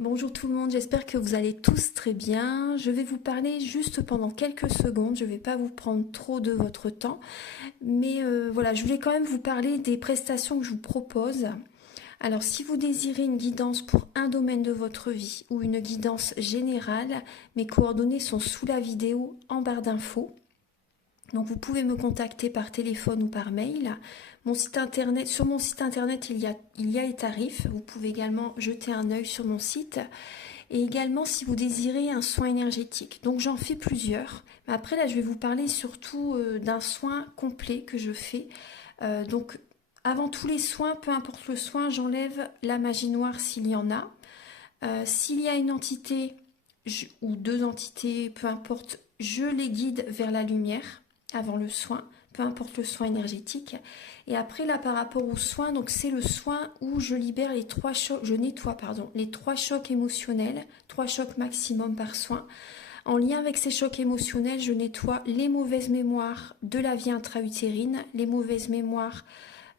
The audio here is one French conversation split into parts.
Bonjour tout le monde, j'espère que vous allez tous très bien. Je vais vous parler juste pendant quelques secondes, je ne vais pas vous prendre trop de votre temps, mais voilà, je voulais quand même vous parler des prestations que je vous propose. Alors si vous désirez une guidance pour un domaine de votre vie ou une guidance générale, mes coordonnées sont sous la vidéo en barre d'infos. Donc vous pouvez me contacter par téléphone ou par mail. Sur mon site internet, il y a les tarifs. Vous pouvez également jeter un œil sur mon site. Et également si vous désirez un soin énergétique. Donc j'en fais plusieurs. Mais après là, je vais vous parler surtout d'un soin complet que je fais. Donc avant tous les soins, peu importe le soin, j'enlève la magie noire s'il y en a. S'il y a une entité ou deux entités, peu importe, je les guide vers la lumière avant le soin, peu importe le soin énergétique. Et après là par rapport au soin, donc c'est le soin où je libère les trois chocs, je nettoie les trois chocs émotionnels, 3 chocs maximum par soin. En lien avec ces chocs émotionnels, je nettoie les mauvaises mémoires de la vie intra-utérine, les mauvaises mémoires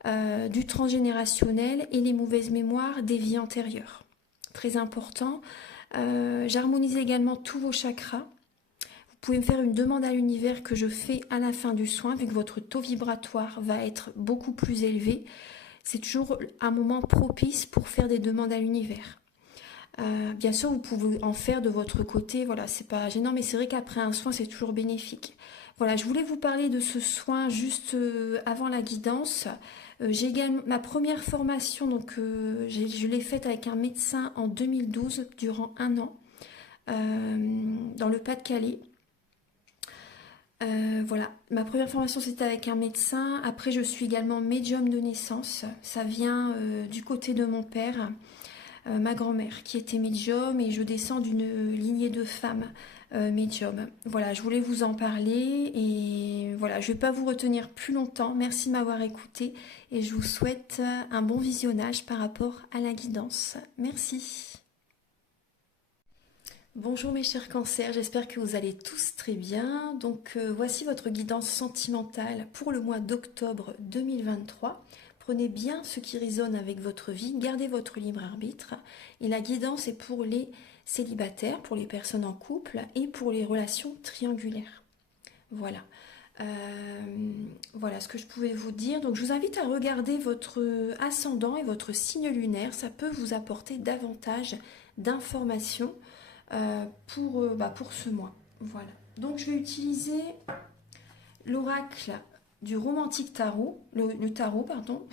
du transgénérationnel et les mauvaises mémoires des vies antérieures. Très important. J'harmonise également tous vos chakras. Vous pouvez me faire une demande à l'univers que je fais à la fin du soin, vu que votre taux vibratoire va être beaucoup plus élevé. C'est toujours un moment propice pour faire des demandes à l'univers. Bien sûr, vous pouvez en faire de votre côté, voilà, c'est pas gênant, mais c'est vrai qu'après un soin, c'est toujours bénéfique. Voilà, je voulais vous parler de ce soin juste avant la guidance. J'ai également ma première formation, donc je l'ai faite avec un médecin en 2012, durant un an, dans le Pas-de-Calais. Voilà, ma première formation c'était avec un médecin. Après, je suis également médium de naissance. Ça vient du côté de mon père. Ma grand-mère qui était médium et je descends d'une lignée de femmes médium. Voilà, je voulais vous en parler et voilà, je ne vais pas vous retenir plus longtemps. Merci de m'avoir écouté et je vous souhaite un bon visionnage par rapport à la guidance. Merci. Bonjour mes chers cancers, j'espère que vous allez tous très bien. Donc voici votre guidance sentimentale pour le mois d'octobre 2023. Prenez bien ce qui résonne avec votre vie, gardez votre libre arbitre. Et la guidance est pour les célibataires, pour les personnes en couple et pour les relations triangulaires. Voilà. Voilà ce que je pouvais vous dire. Donc je vous invite à regarder votre ascendant et votre signe lunaire. Ça peut vous apporter davantage d'informations pour ce mois. Voilà. Donc je vais utiliser l'oracle du romantique tarot, le tarot, pardon,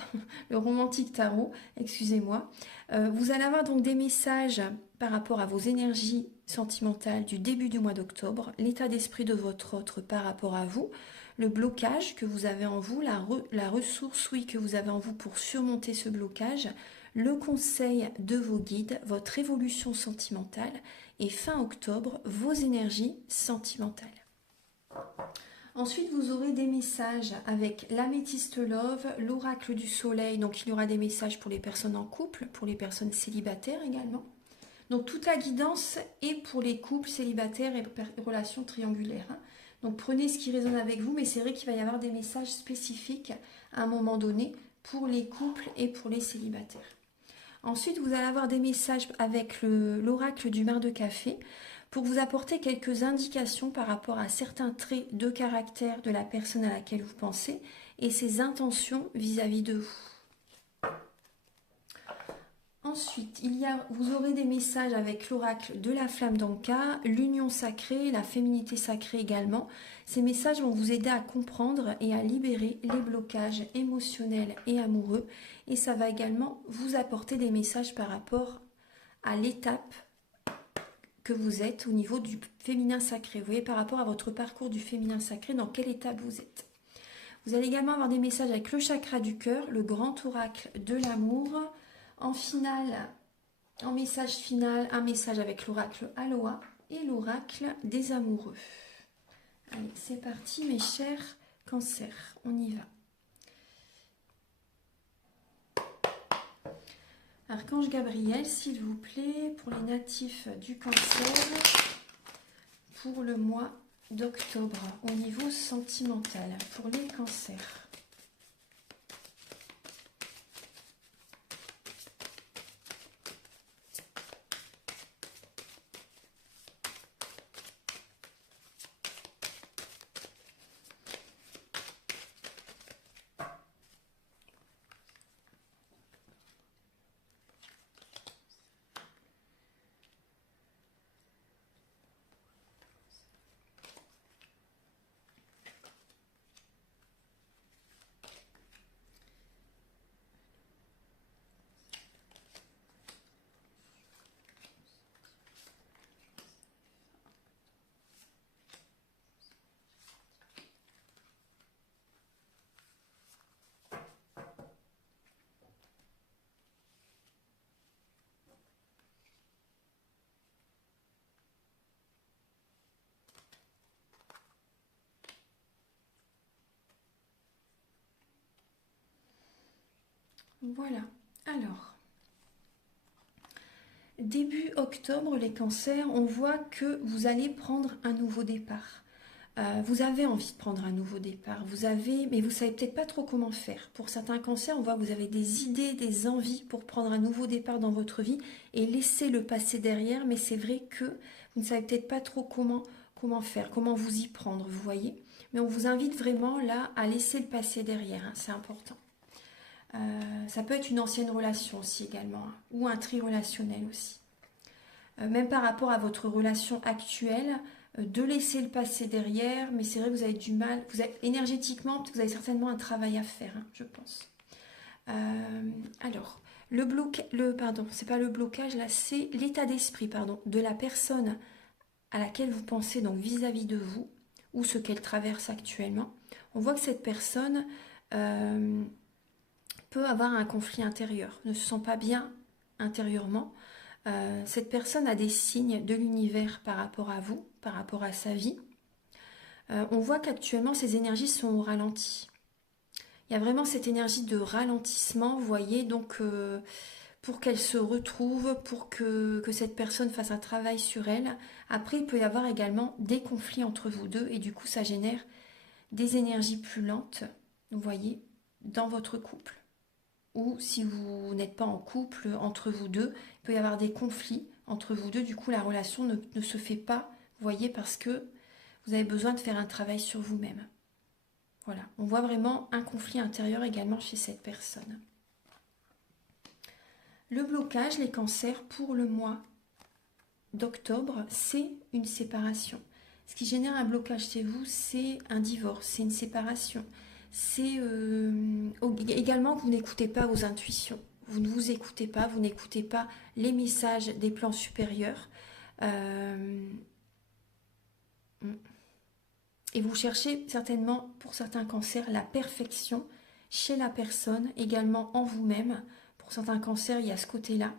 le romantique tarot, excusez-moi. Vous allez avoir donc des messages par rapport à vos énergies sentimentales du début du mois d'octobre, l'état d'esprit de votre autre par rapport à vous, le blocage que vous avez en vous, la ressource, oui, que vous avez en vous pour surmonter ce blocage, le conseil de vos guides, votre évolution sentimentale et fin octobre, vos énergies sentimentales. Ensuite, vous aurez des messages avec l'améthyste love, l'oracle du soleil. Donc, il y aura des messages pour les personnes en couple, pour les personnes célibataires également. Donc, toute la guidance est pour les couples célibataires et relations triangulaires. Donc, prenez ce qui résonne avec vous, mais c'est vrai qu'il va y avoir des messages spécifiques à un moment donné pour les couples et pour les célibataires. Ensuite, vous allez avoir des messages avec l'oracle du mar de café pour vous apporter quelques indications par rapport à certains traits de caractère de la personne à laquelle vous pensez et ses intentions vis-à-vis de vous. Ensuite, vous aurez des messages avec l'oracle de la flamme d'Anka, l'union sacrée, la féminité sacrée également. Ces messages vont vous aider à comprendre et à libérer les blocages émotionnels et amoureux. Et ça va également vous apporter des messages par rapport à l'étape que vous êtes au niveau du féminin sacré. Vous voyez, par rapport à votre parcours du féminin sacré, dans quelle étape vous êtes. Vous allez également avoir des messages avec le chakra du cœur, le grand oracle de l'amour. En message final, un message avec l'oracle Aloha et l'oracle des amoureux. Allez, c'est parti mes chers cancers, on y va. Archange Gabriel, s'il vous plaît, pour les natifs du cancer, pour le mois d'octobre, au niveau sentimental, pour les cancers. Voilà. Alors, début octobre, les cancers, on voit que vous allez prendre un nouveau départ. Vous avez envie de prendre un nouveau départ, mais vous savez peut-être pas trop comment faire. Pour certains cancers, on voit que vous avez des idées, des envies pour prendre un nouveau départ dans votre vie et laisser le passé derrière, mais c'est vrai que vous ne savez peut-être pas trop comment faire, comment vous y prendre, vous voyez. Mais on vous invite vraiment là à laisser le passé derrière, hein, c'est important. Ça peut être une ancienne relation aussi également, hein, ou un tri relationnel aussi. Même par rapport à votre relation actuelle, de laisser le passé derrière, mais c'est vrai que vous avez du mal, énergétiquement, vous avez certainement un travail à faire, hein, je pense. Alors, pardon, c'est pas le blocage, là, c'est l'état d'esprit, pardon, de la personne à laquelle vous pensez, donc vis-à-vis de vous, ou ce qu'elle traverse actuellement. On voit que cette personne peut avoir un conflit intérieur, ne se sent pas bien intérieurement. Cette personne a des signes de l'univers par rapport à vous, par rapport à sa vie. On voit qu'actuellement, ces énergies sont au ralenti. Il y a vraiment cette énergie de ralentissement, vous voyez, donc pour qu'elle se retrouve, pour que cette personne fasse un travail sur elle. Après, il peut y avoir également des conflits entre vous deux, et du coup, ça génère des énergies plus lentes, vous voyez, dans votre couple. Ou si vous n'êtes pas en couple entre vous deux, il peut y avoir des conflits entre vous deux, du coup la relation ne se fait pas, vous voyez, parce que vous avez besoin de faire un travail sur vous-même. Voilà, on voit vraiment un conflit intérieur également chez cette personne. Le blocage, les cancers, pour le mois d'octobre, c'est une séparation. Ce qui génère un blocage chez vous, c'est un divorce, c'est une séparation. C'est également que vous n'écoutez pas vos intuitions. Vous ne vous écoutez pas, vous n'écoutez pas les messages des plans supérieurs. Et vous cherchez certainement, pour certains cancers, la perfection chez la personne, également en vous-même. Pour certains cancers, il y a ce côté-là.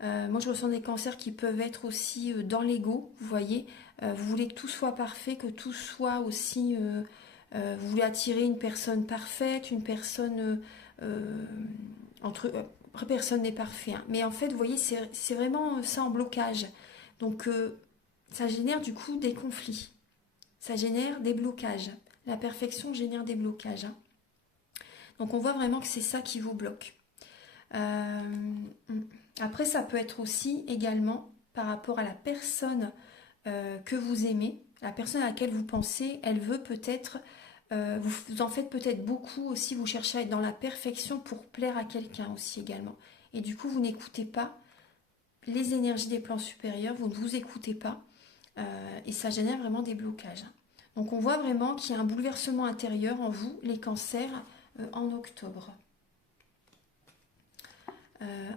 Moi, je ressens des cancers qui peuvent être aussi dans l'ego, vous voyez. Vous voulez que tout soit parfait, que tout soit aussi... vous voulez attirer une personne parfaite, une personne... après, personne n'est parfait, hein. Mais en fait, vous voyez, c'est vraiment ça en blocage. Donc, ça génère du coup des conflits. Ça génère des blocages. La perfection génère des blocages, hein. Donc, on voit vraiment que c'est ça qui vous bloque. Euh, Après, ça peut être aussi également par rapport à la personne que vous aimez, la personne à laquelle vous pensez, elle veut peut-être, vous en faites peut-être beaucoup aussi, vous cherchez à être dans la perfection pour plaire à quelqu'un aussi également. Et du coup, vous n'écoutez pas les énergies des plans supérieurs, vous ne vous écoutez pas, et ça génère vraiment des blocages. Donc on voit vraiment qu'il y a un bouleversement intérieur en vous, les cancers, en octobre.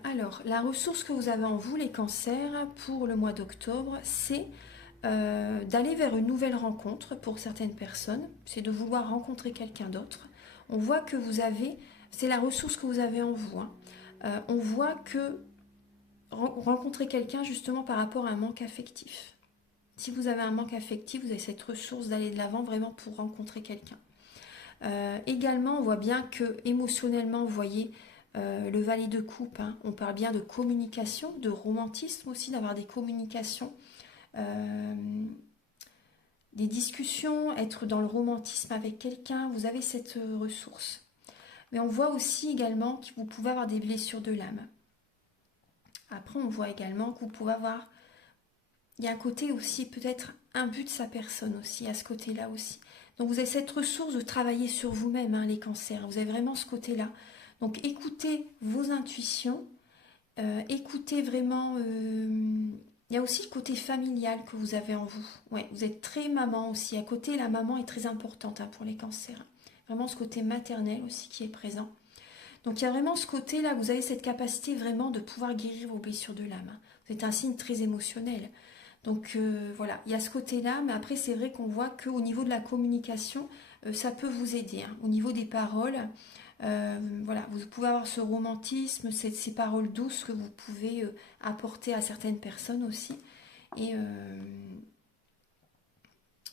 Alors, la ressource que vous avez en vous, les cancers, pour le mois d'octobre, c'est d'aller vers une nouvelle rencontre pour certaines personnes. C'est de vouloir rencontrer quelqu'un d'autre. On voit que vous avez, c'est la ressource que vous avez en vous, hein. On voit que rencontrer quelqu'un justement par rapport à un manque affectif. Si vous avez un manque affectif, vous avez cette ressource d'aller de l'avant vraiment pour rencontrer quelqu'un. Également, on voit bien que émotionnellement, vous voyez, le valet de coupe, hein, on parle bien de communication, de romantisme aussi, d'avoir des communications, des discussions, être dans le romantisme avec quelqu'un, vous avez cette ressource. Mais on voit aussi également que vous pouvez avoir des blessures de l'âme. Après, on voit également que vous pouvez avoir... Il y a un côté aussi, peut-être un but de sa personne aussi, à ce côté-là aussi. Donc vous avez cette ressource de travailler sur vous-même, hein, les cancers. Vous avez vraiment ce côté-là. Donc écoutez vos intuitions, écoutez vraiment... il y a aussi le côté familial que vous avez en vous. Ouais, vous êtes très maman aussi. À côté, la maman est très importante, hein, pour les cancers. Vraiment ce côté maternel aussi qui est présent. Donc il y a vraiment ce côté-là, vous avez cette capacité vraiment de pouvoir guérir vos blessures de l'âme. Vous êtes un signe très émotionnel. Donc voilà, il y a ce côté-là, mais après c'est vrai qu'on voit qu'au niveau de la communication, ça peut vous aider, hein. Au niveau des paroles, voilà, vous pouvez avoir ce romantisme, ces paroles douces que vous pouvez apporter à certaines personnes aussi. Et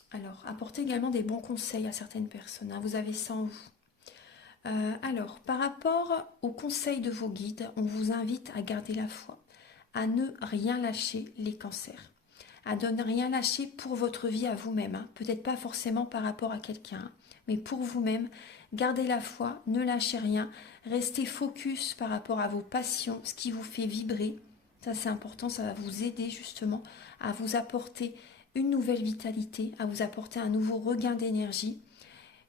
alors, apporter également des bons conseils à certaines personnes, hein. Vous avez ça en vous. Alors, par rapport aux conseils de vos guides, on vous invite à garder la foi, à ne rien lâcher les cancers, à ne rien lâcher pour votre vie à vous-même, hein. Peut-être pas forcément par rapport à quelqu'un, hein, mais pour vous-même, gardez la foi, ne lâchez rien, restez focus par rapport à vos passions, ce qui vous fait vibrer. Ça c'est important, ça va vous aider justement à vous apporter une nouvelle vitalité, à vous apporter un nouveau regain d'énergie.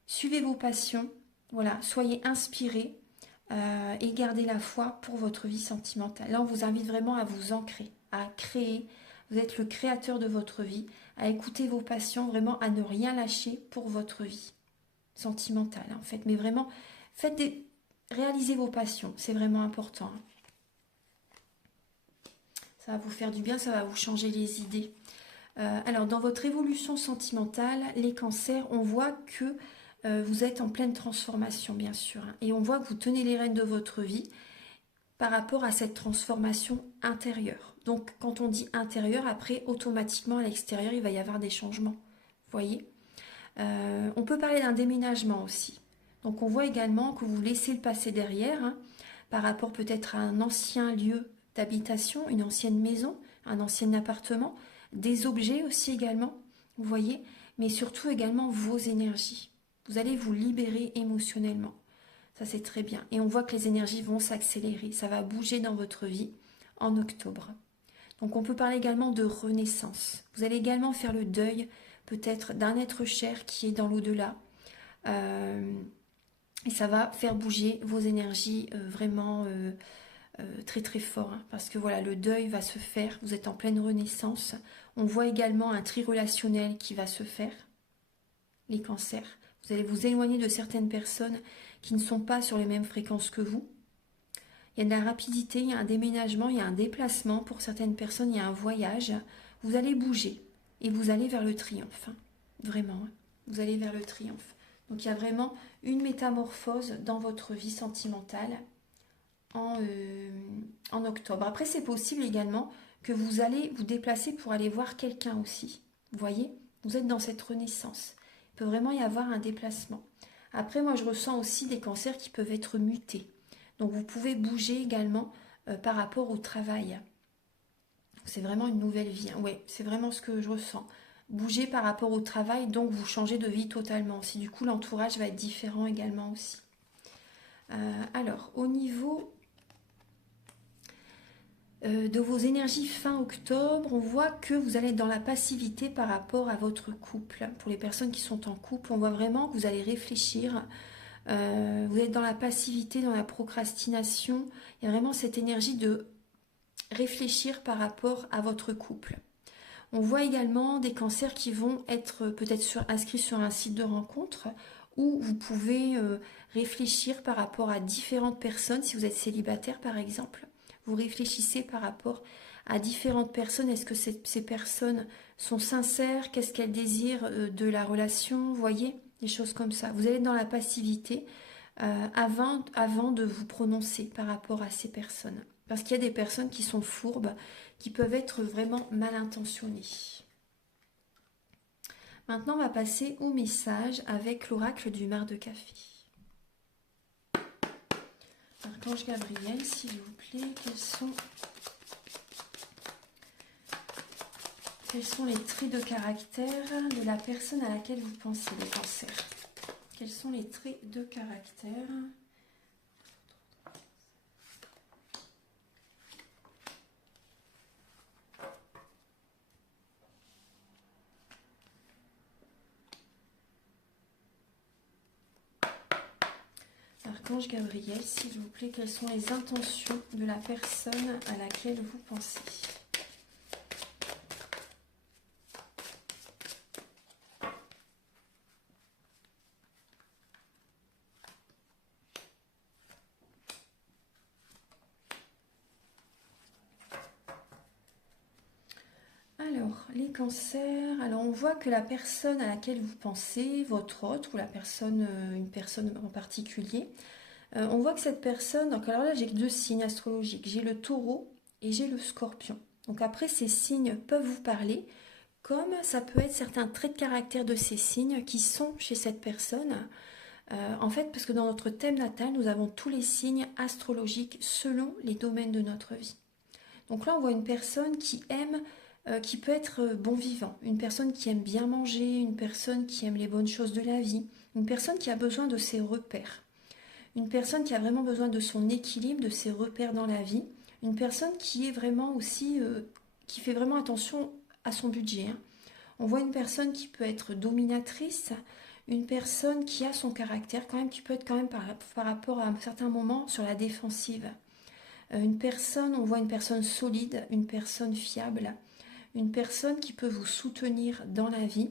Suivez vos passions, voilà, soyez inspirés et gardez la foi pour votre vie sentimentale. Là, on vous invite vraiment à vous ancrer, à créer. Vous êtes le créateur de votre vie, à écouter vos passions, vraiment à ne rien lâcher pour votre vie sentimentale, en fait. Mais vraiment, réalisez vos passions, c'est vraiment important, hein. Ça va vous faire du bien, ça va vous changer les idées. Alors, dans votre évolution sentimentale, les cancers, on voit que vous êtes en pleine transformation, bien sûr, hein, et on voit que vous tenez les rênes de votre vie par rapport à cette transformation intérieure. Donc, quand on dit intérieur, après, automatiquement, à l'extérieur, il va y avoir des changements. Vous voyez, on peut parler d'un déménagement aussi. Donc, on voit également que vous laissez le passé derrière, hein, par rapport peut-être à un ancien lieu d'habitation, une ancienne maison, un ancien appartement, des objets aussi également, vous voyez, mais surtout également vos énergies. Vous allez vous libérer émotionnellement. Ça, c'est très bien. Et on voit que les énergies vont s'accélérer. Ça va bouger dans votre vie en octobre. Donc, on peut parler également de renaissance. Vous allez également faire le deuil, peut-être, d'un être cher qui est dans l'au-delà. Et ça va faire bouger vos énergies vraiment très très fort, hein, parce que voilà, le deuil va se faire. Vous êtes en pleine renaissance. On voit également un tri relationnel qui va se faire. Les cancers. Vous allez vous éloigner de certaines personnes qui ne sont pas sur les mêmes fréquences que vous. Il y a de la rapidité, il y a un déménagement, il y a un déplacement. Pour certaines personnes, il y a un voyage. Vous allez bouger et vous allez vers le triomphe. Hein. Vraiment, hein. Vous allez vers le triomphe. Donc il y a vraiment une métamorphose dans votre vie sentimentale en octobre. Après, c'est possible également que vous allez vous déplacer pour aller voir quelqu'un aussi. Vous voyez, vous êtes dans cette renaissance. Il peut vraiment y avoir un déplacement. Après, moi, je ressens aussi des cancers qui peuvent être mutés. Donc, vous pouvez bouger également par rapport au travail. C'est vraiment une nouvelle vie, hein. Oui, c'est vraiment ce que je ressens. Bouger par rapport au travail, donc vous changez de vie totalement aussi. Du coup, l'entourage va être différent également aussi. Alors, au niveau de vos énergies fin octobre, on voit que vous allez être dans la passivité par rapport à votre couple. Pour les personnes qui sont en couple, on voit vraiment que vous allez réfléchir. Vous êtes dans la passivité, dans la procrastination. Il y a vraiment cette énergie de réfléchir par rapport à votre couple. On voit également des cancers qui vont être peut-être inscrits sur un site de rencontre où vous pouvez réfléchir par rapport à différentes personnes, si vous êtes célibataire par exemple. Vous réfléchissez par rapport à différentes personnes. Est-ce que ces personnes sont sincères? Qu'est-ce qu'elles désirent de la relation? Vous voyez, des choses comme ça. Vous allez être dans la passivité avant de vous prononcer par rapport à ces personnes. Parce qu'il y a des personnes qui sont fourbes, qui peuvent être vraiment mal intentionnées. Maintenant, on va passer au message avec l'oracle du mar de café. Archange Gabriel, s'il vous plaît, quels sont les traits de caractère de la personne à laquelle vous pensez, les cancers? Quels sont les traits de caractère? Archange Gabriel, s'il vous plaît, quelles sont les intentions de la personne à laquelle vous pensez? Alors, les cancers, alors on voit que la personne à laquelle vous pensez, votre hôte ou une personne en particulier, on voit que cette personne, donc alors là j'ai deux signes astrologiques, j'ai le taureau et j'ai le scorpion. Donc après ces signes peuvent vous parler, comme ça peut être certains traits de caractère de ces signes qui sont chez cette personne. En fait, parce que dans notre thème natal, nous avons tous les signes astrologiques selon les domaines de notre vie. Donc là, on voit une personne qui aime, qui peut être bon vivant, une personne qui aime bien manger, une personne qui aime les bonnes choses de la vie, une personne qui a besoin de ses repères, une personne qui a vraiment besoin de son équilibre, de ses repères dans la vie, une personne qui est vraiment aussi, qui fait vraiment attention à son budget, hein. On voit une personne qui peut être dominatrice, une personne qui a son caractère, quand même, qui peut être quand même par rapport à un certain moment sur la défensive. Une personne, on voit une personne solide, une personne fiable, une personne qui peut vous soutenir dans la vie,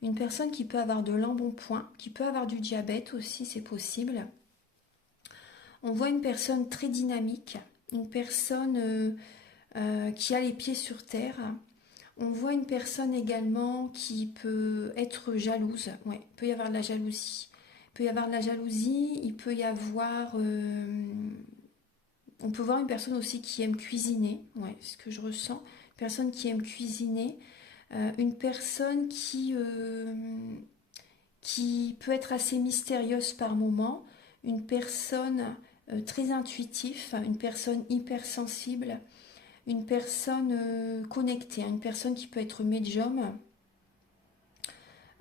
une personne qui peut avoir de l'embonpoint, qui peut avoir du diabète aussi, c'est possible. On voit une personne très dynamique, une personne qui a les pieds sur terre. On voit une personne également qui peut être jalouse. Ouais, il peut y avoir de la jalousie. Il peut y avoir de la jalousie, il peut y avoir... on peut voir une personne aussi qui aime cuisiner. Ouais, c'est ce que je ressens. Une personne qui aime cuisiner. Une personne qui peut être assez mystérieuse par moment. Une personne très intuitive. Une personne hypersensible. Une personne connectée, hein, une personne qui peut être médium,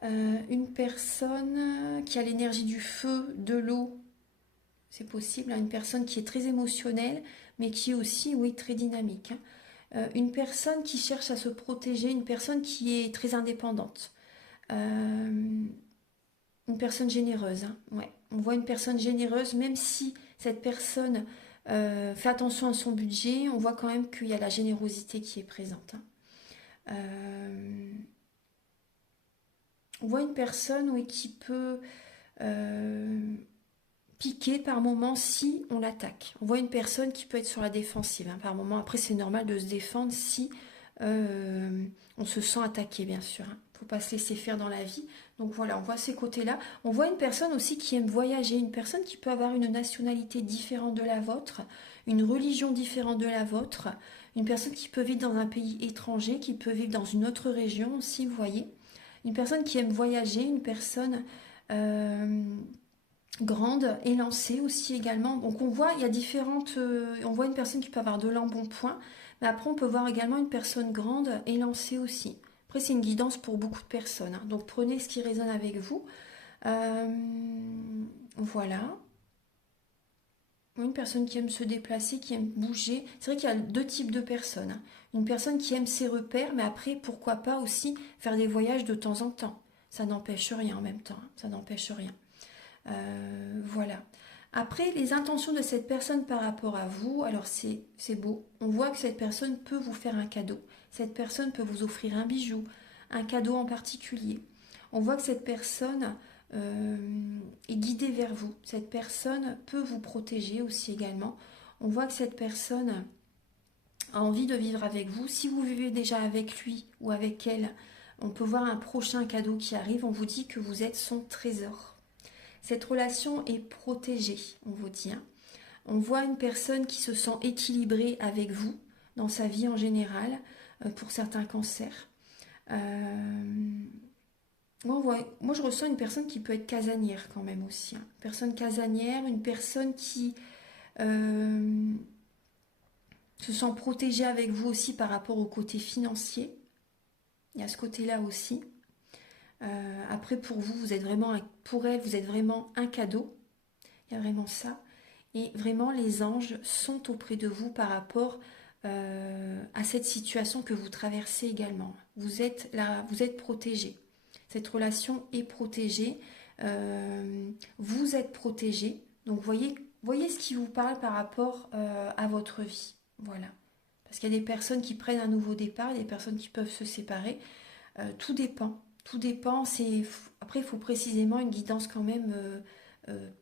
une personne qui a l'énergie du feu, de l'eau, c'est possible, hein, une personne qui est très émotionnelle, mais qui est aussi, oui, très dynamique, hein. Une personne qui cherche à se protéger, une personne qui est très indépendante, une personne généreuse, hein, ouais. On voit une personne généreuse, même si cette personne fait attention à son budget, on voit quand même qu'il y a la générosité qui est présente, hein. On voit une personne, oui, qui peut piquer par moment si on l'attaque. On voit une personne qui peut être sur la défensive, hein, par moment. Après, c'est normal de se défendre si on se sent attaqué, bien sûr, hein. Il ne faut pas se laisser faire dans la vie. Donc voilà, on voit ces côtés-là. On voit une personne aussi qui aime voyager, une personne qui peut avoir une nationalité différente de la vôtre, une religion différente de la vôtre, une personne qui peut vivre dans un pays étranger, qui peut vivre dans une autre région aussi, vous voyez. Une personne qui aime voyager, une personne grande, élancée aussi également. Donc on voit, il y a différentes... on voit une personne qui peut avoir de l'embonpoint, mais après on peut voir également une personne grande, élancée aussi. Après c'est une guidance pour beaucoup de personnes, hein. Donc prenez ce qui résonne avec vous. Voilà. Une personne qui aime se déplacer, qui aime bouger. C'est vrai qu'il y a deux types de personnes, hein. Une personne qui aime ses repères, mais après, pourquoi pas aussi faire des voyages de temps en temps. Ça n'empêche rien en même temps, hein. Ça n'empêche rien. Voilà. Après, les intentions de cette personne par rapport à vous, alors c'est beau. On voit que cette personne peut vous faire un cadeau. Cette personne peut vous offrir un bijou, un cadeau en particulier. On voit que cette personne est guidée vers vous. Cette personne peut vous protéger aussi également. On voit que cette personne a envie de vivre avec vous. Si vous vivez déjà avec lui ou avec elle, on peut voir un prochain cadeau qui arrive. On vous dit que vous êtes son trésor. Cette relation est protégée, on vous dit, hein. On voit une personne qui se sent équilibrée avec vous dans sa vie en général, pour certains cancers. Moi, je ressens une personne qui peut être casanière quand même aussi, hein. Une personne casanière, une personne qui se sent protégée avec vous aussi par rapport au côté financier. Il y a ce côté-là aussi. Après, pour vous, vous êtes vraiment, pour elle, vous êtes vraiment un cadeau. Il y a vraiment ça. Et vraiment, les anges sont auprès de vous par rapport à cette situation que vous traversez également. Vous êtes là, vous êtes protégé. Cette relation est protégée. Vous êtes protégé. Donc, voyez ce qui vous parle par rapport à votre vie. Voilà. Parce qu'il y a des personnes qui prennent un nouveau départ, des personnes qui peuvent se séparer. Tout dépend. Tout dépend. Après, il faut précisément une guidance quand même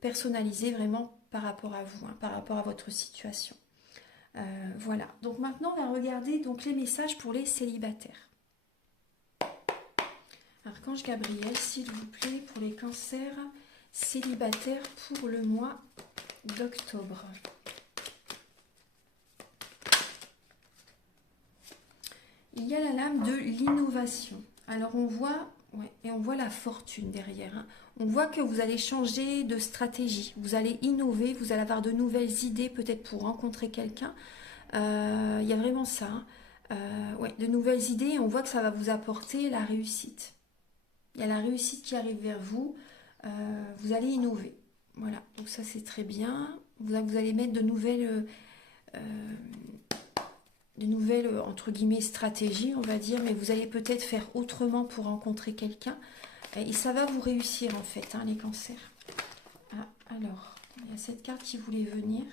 personnalisée vraiment par rapport à vous, hein, par rapport à votre situation. Voilà. Donc maintenant, on va regarder donc, les messages pour les célibataires. Archange Gabriel, s'il vous plaît, pour les cancers célibataires pour le mois d'octobre. Il y a la lame de l'innovation. Alors on voit, Ouais. Et on voit la fortune derrière, hein. On voit que vous allez changer de stratégie, vous allez innover, vous allez avoir de nouvelles idées peut-être pour rencontrer quelqu'un. Il y a vraiment ça, hein. Ouais, de nouvelles idées, et on voit que ça va vous apporter la réussite. Il y a la réussite qui arrive vers vous, vous allez innover. Voilà, donc ça c'est très bien. Vous allez mettre de nouvelles, entre guillemets, stratégies, on va dire, mais vous allez peut-être faire autrement pour rencontrer quelqu'un. Et ça va vous réussir en fait, hein, les cancers. Ah, alors, il y a cette carte qui voulait venir.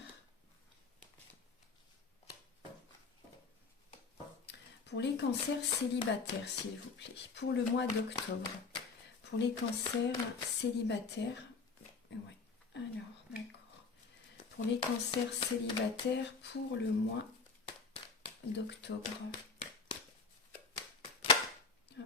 Pour les cancers célibataires, s'il vous plaît, pour le mois d'octobre. Pour les cancers célibataires, ouais, alors, d'accord. Pour les cancers célibataires, pour le mois d'octobre. Ah.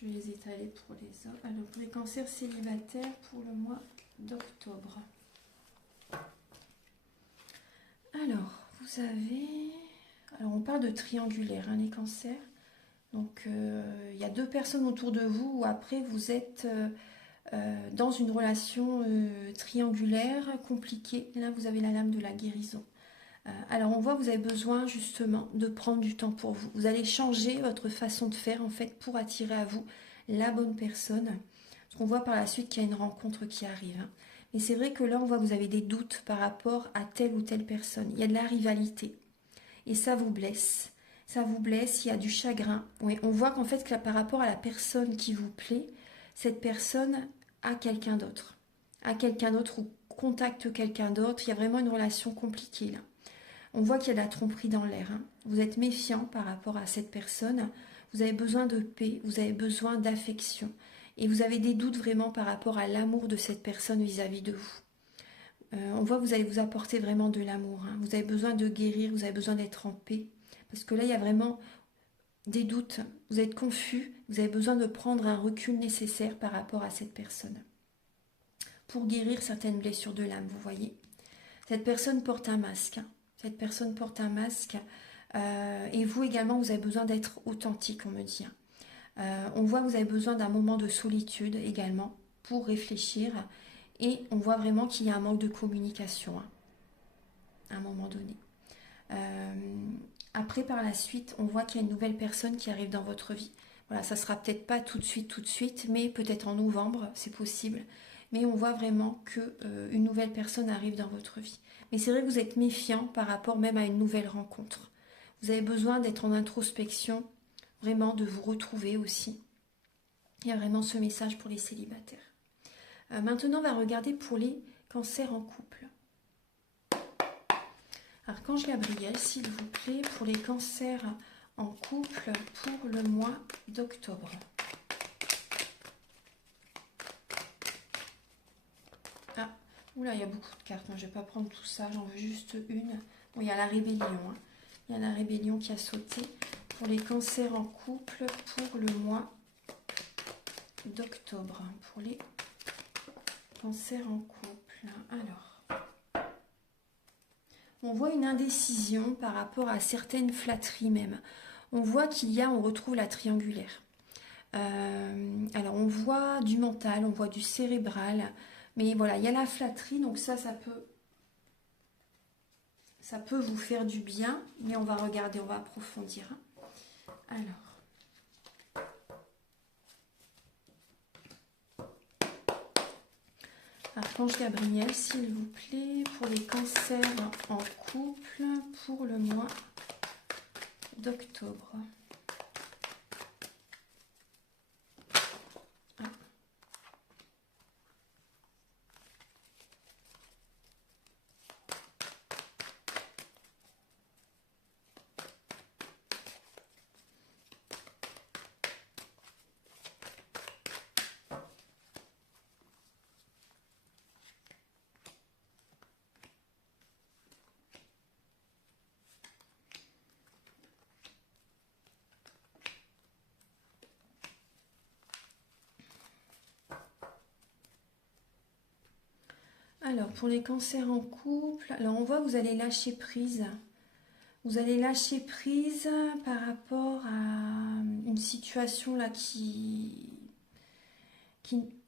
Je vais les étaler pour les hommes. Alors, pour les cancers célibataires, pour le mois d'octobre. Alors, vous avez... Alors, on parle de triangulaire, hein, les cancers. Donc, il y a deux personnes autour de vous où après, vous êtes dans une relation triangulaire, compliquée. Là, vous avez la lame de la guérison. Alors, on voit que vous avez besoin justement de prendre du temps pour vous. Vous allez changer votre façon de faire, en fait, pour attirer à vous la bonne personne. Parce qu'on voit par la suite qu'il y a une rencontre qui arrive, hein. Mais c'est vrai que là, on voit que vous avez des doutes par rapport à telle ou telle personne. Il y a de la rivalité. Et ça vous blesse. Ça vous blesse, il y a du chagrin. Oui, on voit qu'en fait, que là, par rapport à la personne qui vous plaît, cette personne a quelqu'un d'autre. A quelqu'un d'autre ou contacte quelqu'un d'autre. Il y a vraiment une relation compliquée là. On voit qu'il y a de la tromperie dans l'air, hein. Vous êtes méfiant par rapport à cette personne. Vous avez besoin de paix, vous avez besoin d'affection. Et vous avez des doutes vraiment par rapport à l'amour de cette personne vis-à-vis de vous. On voit que vous allez vous apporter vraiment de l'amour, hein. Vous avez besoin de guérir, vous avez besoin d'être en paix. Parce que là, il y a vraiment des doutes. Vous êtes confus, vous avez besoin de prendre un recul nécessaire par rapport à cette personne. Pour guérir certaines blessures de l'âme, vous voyez. Cette personne porte un masque, hein. Cette personne porte un masque. Et vous également, vous avez besoin d'être authentique, on me dit, hein. On voit que vous avez besoin d'un moment de solitude également pour réfléchir. Et on voit vraiment qu'il y a un manque de communication, hein, à un moment donné. Après, par la suite, on voit qu'il y a une nouvelle personne qui arrive dans votre vie. Voilà, ça sera peut-être pas tout de suite, mais peut-être en novembre, c'est possible. Mais on voit vraiment que une nouvelle personne arrive dans votre vie. Mais c'est vrai que vous êtes méfiant par rapport même à une nouvelle rencontre. Vous avez besoin d'être en introspection, vraiment de vous retrouver aussi. Il y a vraiment ce message pour les célibataires. Maintenant, on va regarder pour les cancers en couple. Archange Gabriel, s'il vous plaît, pour les cancers en couple pour le mois d'octobre. Ah, oula, il y a beaucoup de cartes. Moi, je ne vais pas prendre tout ça, j'en veux juste une. Bon, il y a la rébellion, hein. Il y a la rébellion qui a sauté. Pour les cancers en couple pour le mois d'octobre. Pour les cancers en couple. Alors. On voit une indécision par rapport à certaines flatteries même. On voit on retrouve la triangulaire. Alors on voit du mental, on voit du cérébral, mais voilà, il y a la flatterie, donc ça peut vous faire du bien, mais on va regarder, on va approfondir. Alors. Archange Gabriel, s'il vous plaît, pour les cancers en couple pour le mois d'octobre. Ah. Alors, pour les cancers en couple, alors on voit que vous allez lâcher prise. Vous allez lâcher prise par rapport à une situation là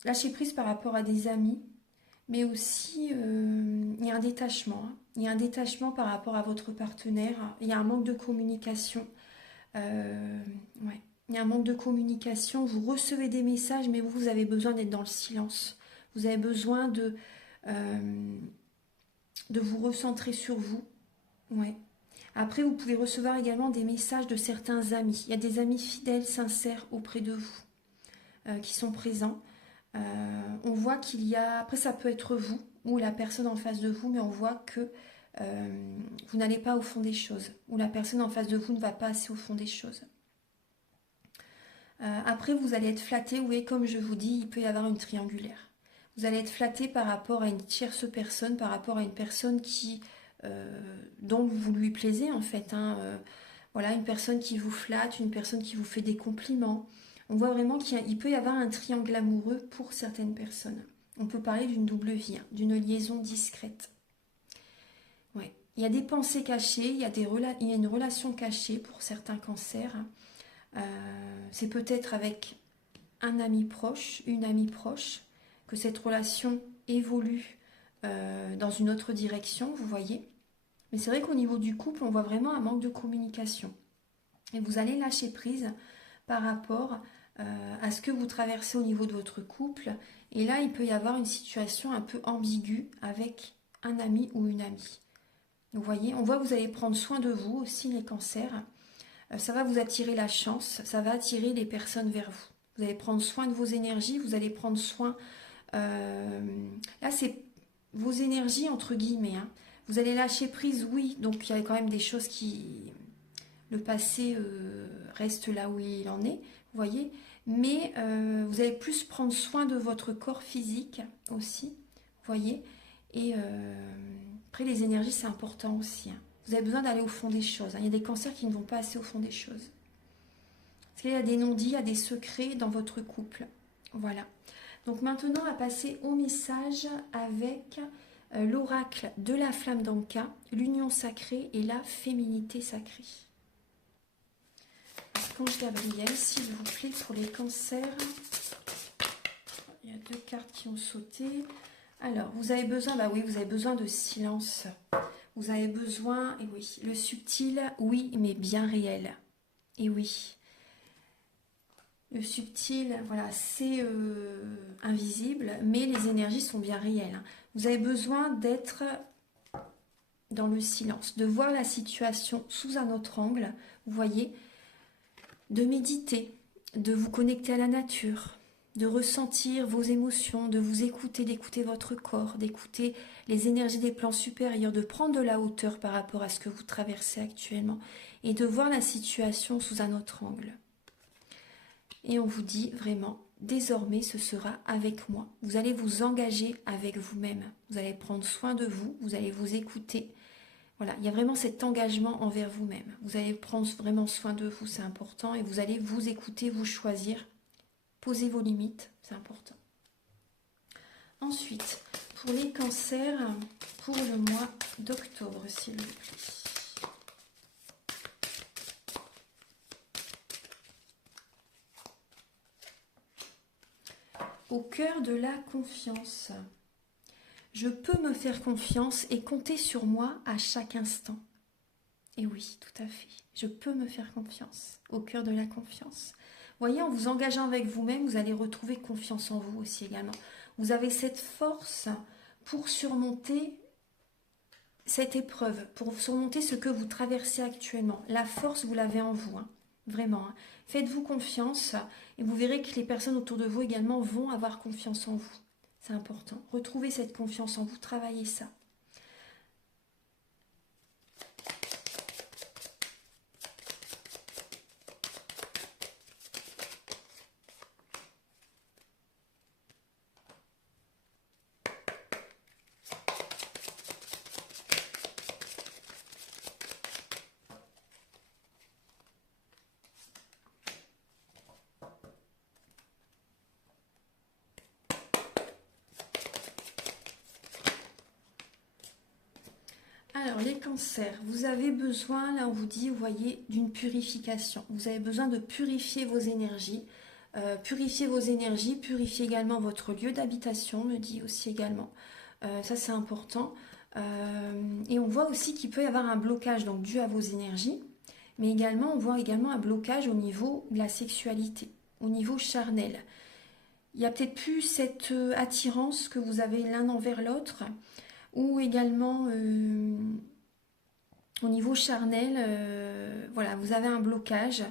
lâcher prise par rapport à des amis, mais aussi il y a un détachement. Hein. Il y a un détachement par rapport à votre partenaire. Il y a un manque de communication. Ouais. Il y a un manque de communication. Vous recevez des messages, mais vous avez besoin d'être dans le silence. Vous avez besoin de vous recentrer sur vous. Ouais. Après, vous pouvez recevoir également des messages de certains amis. Il y a des amis fidèles, sincères auprès de vous qui sont présents. On voit qu'il y a... Après, ça peut être vous ou la personne en face de vous, mais on voit que vous n'allez pas au fond des choses. Ou la personne en face de vous ne va pas assez au fond des choses. Après, vous allez être flatté. Oui, comme je vous dis, il peut y avoir une triangulaire. Vous allez être flatté par rapport à une tierce personne, par rapport à une personne dont vous lui plaisez en fait. Hein. Voilà, une personne qui vous flatte, une personne qui vous fait des compliments. On voit vraiment qu'il peut y avoir un triangle amoureux pour certaines personnes. On peut parler d'une double vie, hein, d'une liaison discrète. Ouais. Il y a des pensées cachées, il y a une relation cachée pour certains cancers. C'est peut-être avec un ami proche, une amie proche, que cette relation évolue dans une autre direction, vous voyez. Mais c'est vrai qu'au niveau du couple, on voit vraiment un manque de communication. Et vous allez lâcher prise par rapport à ce que vous traversez au niveau de votre couple. Et là, il peut y avoir une situation un peu ambiguë avec un ami ou une amie. Vous voyez, on voit que vous allez prendre soin de vous aussi, les cancers. Ça va vous attirer la chance, ça va attirer les personnes vers vous. Vous allez prendre soin de vos énergies, vous allez prendre soin... là, c'est vos énergies, entre guillemets. Hein. Vous allez lâcher prise, oui. Donc, il y a quand même des choses qui... Le passé reste là où il en est, vous voyez. Mais vous allez plus prendre soin de votre corps physique aussi, vous voyez. Et après, les énergies, c'est important aussi. Hein. Vous avez besoin d'aller au fond des choses. Hein. Il y a des cancers qui ne vont pas assez au fond des choses. Parce qu'il y a des non-dits, il y a des secrets dans votre couple. Voilà. Donc maintenant, on va passer au message avec l'oracle de la flamme d'Anka, l'union sacrée et la féminité sacrée. Archange Gabriel, s'il vous plaît, pour les cancers. Il y a 2 cartes qui ont sauté. Alors, vous avez besoin, bah oui, vous avez besoin de silence. Vous avez besoin, et oui, le subtil, oui, mais bien réel. Et oui. Le subtil, voilà, c'est invisible, mais les énergies sont bien réelles. Vous avez besoin d'être dans le silence, de voir la situation sous un autre angle, vous voyez, de méditer, de vous connecter à la nature, de ressentir vos émotions, de vous écouter, d'écouter votre corps, d'écouter les énergies des plans supérieurs, de prendre de la hauteur par rapport à ce que vous traversez actuellement et de voir la situation sous un autre angle. Et on vous dit vraiment, désormais ce sera avec moi. Vous allez vous engager avec vous-même. Vous allez prendre soin de vous, vous allez vous écouter. Voilà, il y a vraiment cet engagement envers vous-même. Vous allez prendre vraiment soin de vous, c'est important. Et vous allez vous écouter, vous choisir. Posez vos limites, c'est important. Ensuite, pour les cancers, pour le mois d'octobre, s'il vous plaît. Au cœur de la confiance. Je peux me faire confiance et compter sur moi à chaque instant. Et oui, tout à fait. Je peux me faire confiance. Au cœur de la confiance. Vous voyez, en vous engageant avec vous-même, vous allez retrouver confiance en vous aussi également. Vous avez cette force pour surmonter cette épreuve, pour surmonter ce que vous traversez actuellement. La force, vous l'avez en vous, hein. Vraiment. Hein. Faites-vous confiance et vous verrez que les personnes autour de vous également vont avoir confiance en vous. C'est important. Retrouvez cette confiance en vous, travaillez ça. Alors, les cancers, vous avez besoin, là on vous dit, vous voyez, d'une purification. Vous avez besoin de purifier vos énergies. Purifier également votre lieu d'habitation, me dit aussi également. Ça, c'est important. Et on voit aussi qu'il peut y avoir un blocage donc dû à vos énergies. Mais également, on voit également un blocage au niveau de la sexualité, au niveau charnel. Il n'y a peut-être plus cette attirance que vous avez l'un envers l'autre, ou également au niveau charnel, voilà, vous avez un blocage.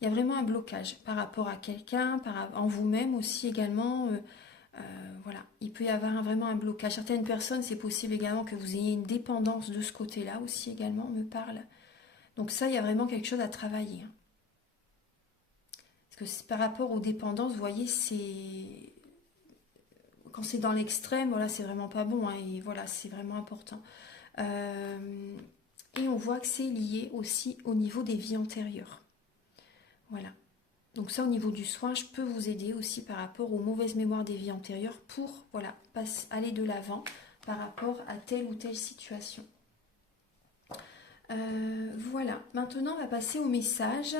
Il y a vraiment un blocage par rapport à quelqu'un, en vous-même aussi également. Voilà, il peut y avoir vraiment un blocage. Certaines personnes, c'est possible également que vous ayez une dépendance de ce côté-là aussi également, on me parle. Donc ça, il y a vraiment quelque chose à travailler. Parce que par rapport aux dépendances, vous voyez, c'est quand c'est dans l'extrême, voilà, c'est vraiment pas bon. Hein, et voilà, c'est vraiment important. Et on voit que c'est lié aussi au niveau des vies antérieures. Voilà. Donc ça, au niveau du soin, je peux vous aider aussi par rapport aux mauvaises mémoires des vies antérieures pour voilà, aller de l'avant par rapport à telle ou telle situation. Voilà, maintenant on va passer au message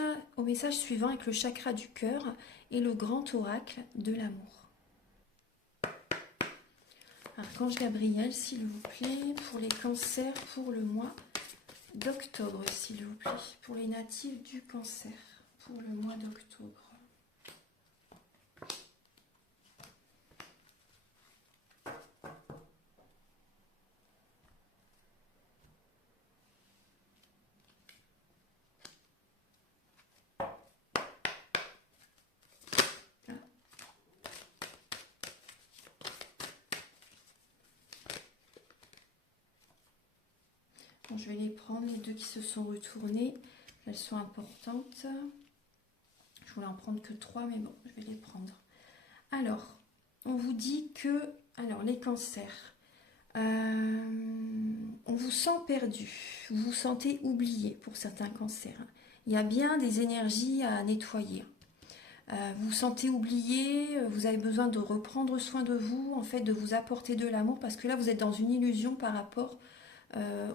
suivant avec le chakra du cœur et le grand oracle de l'amour. Archange Gabriel, s'il vous plaît, pour les cancers pour le mois d'octobre, s'il vous plaît, pour les natifs du cancer, pour le mois d'octobre. Bon, je vais les prendre, les deux qui se sont retournées. Elles sont importantes. Je voulais en prendre que 3, mais bon, je vais les prendre. Alors, on vous dit que... Alors, les cancers. On vous sent perdu. Vous vous sentez oublié pour certains cancers. Il y a bien des énergies à nettoyer. Vous vous sentez oublié, vous avez besoin de reprendre soin de vous, en fait, de vous apporter de l'amour, parce que là, vous êtes dans une illusion par rapport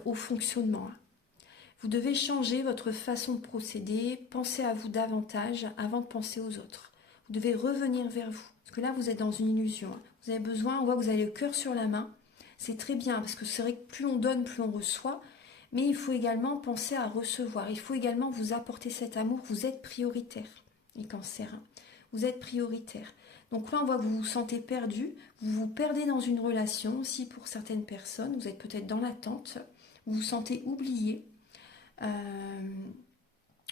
au fonctionnement. Vous devez changer votre façon de procéder, penser à vous davantage avant de penser aux autres. Vous devez revenir vers vous, parce que là, vous êtes dans une illusion. Vous avez besoin, on voit que vous avez le cœur sur la main. C'est très bien, parce que c'est vrai que plus on donne, plus on reçoit. Mais il faut également penser à recevoir. Il faut également vous apporter cet amour. Vous êtes prioritaire, les cancers. Vous êtes prioritaire. Donc là, on voit que vous vous sentez perdu. Vous vous perdez dans une relation aussi pour certaines personnes. Vous êtes peut-être dans l'attente. Vous vous sentez oublié.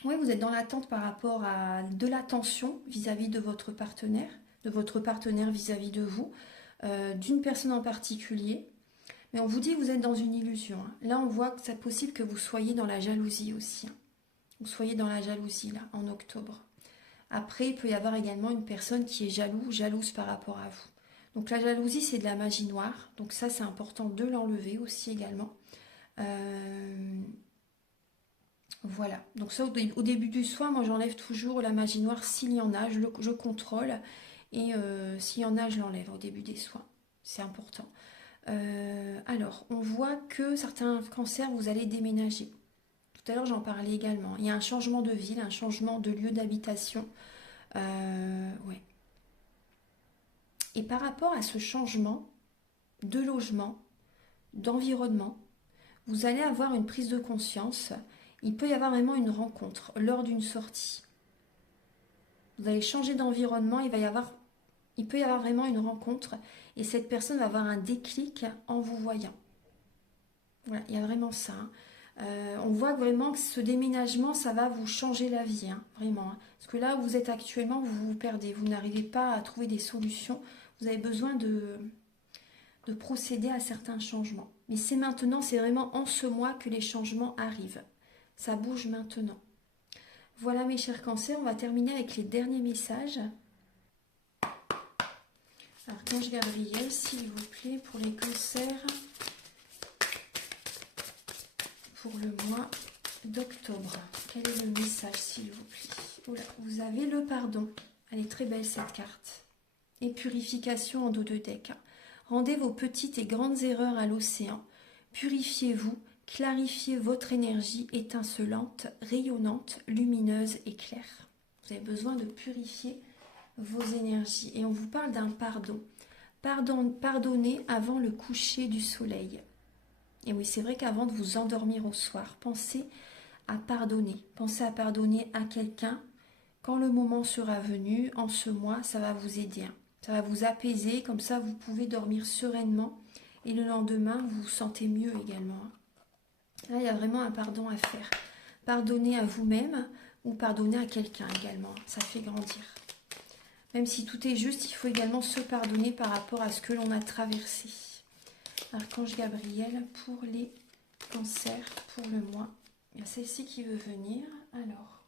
Oui, vous êtes dans l'attente par rapport à de l'attention vis-à-vis de votre partenaire vis-à-vis de vous, d'une personne en particulier. Mais on vous dit que vous êtes dans une illusion. Hein. Là, on voit que c'est possible que vous soyez dans la jalousie aussi. Hein. Vous soyez dans la jalousie, là, en octobre. Après, il peut y avoir également une personne qui est jalouse par rapport à vous. Donc la jalousie, c'est de la magie noire. Donc ça, c'est important de l'enlever aussi également. Voilà. Donc ça, au début du soin, moi, j'enlève toujours la magie noire s'il y en a. Je contrôle. Et s'il y en a, je l'enlève au début des soins. C'est important. Alors, on voit que certains cancers, vous allez déménager. Tout à l'heure, j'en parlais également. Il y a un changement de ville, un changement de lieu d'habitation. Ouais. Et par rapport à ce changement de logement, d'environnement, vous allez avoir une prise de conscience. Il peut y avoir vraiment une rencontre lors d'une sortie. Vous allez changer d'environnement, il peut y avoir vraiment une rencontre et cette personne va avoir un déclic en vous voyant. Voilà, il y a vraiment ça. Hein. On voit vraiment que ce déménagement, ça va vous changer la vie, hein, vraiment. Hein. Parce que là où vous êtes actuellement, vous vous perdez. Vous n'arrivez pas à trouver des solutions. Vous avez besoin de procéder à certains changements. Mais c'est maintenant, c'est vraiment en ce mois que les changements arrivent. Ça bouge maintenant. Voilà mes chers cancers, on va terminer avec les derniers messages. Archange Gabriel, s'il vous plaît, pour les cancers, pour le mois d'octobre. Quel est le message, s'il vous plaît? Oula, vous avez le pardon. Elle est très belle, cette carte. Et purification en dos de deck. Rendez vos petites et grandes erreurs à l'océan. Purifiez-vous, clarifier votre énergie étincelante, rayonnante, lumineuse et claire. Vous avez besoin de purifier vos énergies. Et on vous parle d'un pardon. Pardonnez avant le coucher du soleil. Et oui, c'est vrai qu'avant de vous endormir au soir, pensez à pardonner. Pensez à pardonner à quelqu'un. Quand le moment sera venu, en ce mois, ça va vous aider. Ça va vous apaiser, comme ça vous pouvez dormir sereinement. Et le lendemain, vous vous sentez mieux également. Là, il y a vraiment un pardon à faire. Pardonner à vous-même ou pardonner à quelqu'un également. Ça fait grandir. Même si tout est juste, il faut également se pardonner par rapport à ce que l'on a traversé. Archange Gabriel pour les cancers pour le mois. Il y a celle-ci qui veut venir. Alors,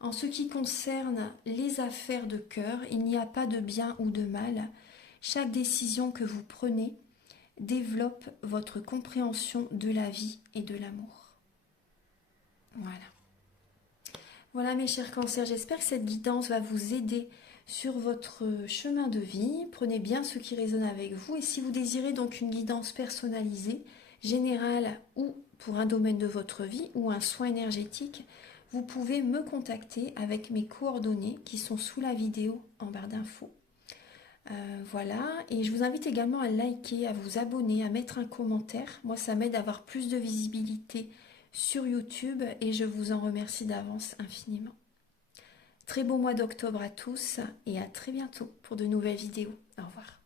en ce qui concerne les affaires de cœur, il n'y a pas de bien ou de mal. Chaque décision que vous prenez développe votre compréhension de la vie et de l'amour. Voilà. Voilà mes chers cancers, j'espère que cette guidance va vous aider sur votre chemin de vie. Prenez bien ce qui résonne avec vous et si vous désirez donc une guidance personnalisée, générale ou pour un domaine de votre vie ou un soin énergétique, vous pouvez me contacter avec mes coordonnées qui sont sous la vidéo en barre d'infos. Voilà, et je vous invite également à liker, à vous abonner, à mettre un commentaire. Moi, ça m'aide à avoir plus de visibilité sur YouTube et je vous en remercie d'avance infiniment. Très beau mois d'octobre à tous et à très bientôt pour de nouvelles vidéos. Au revoir.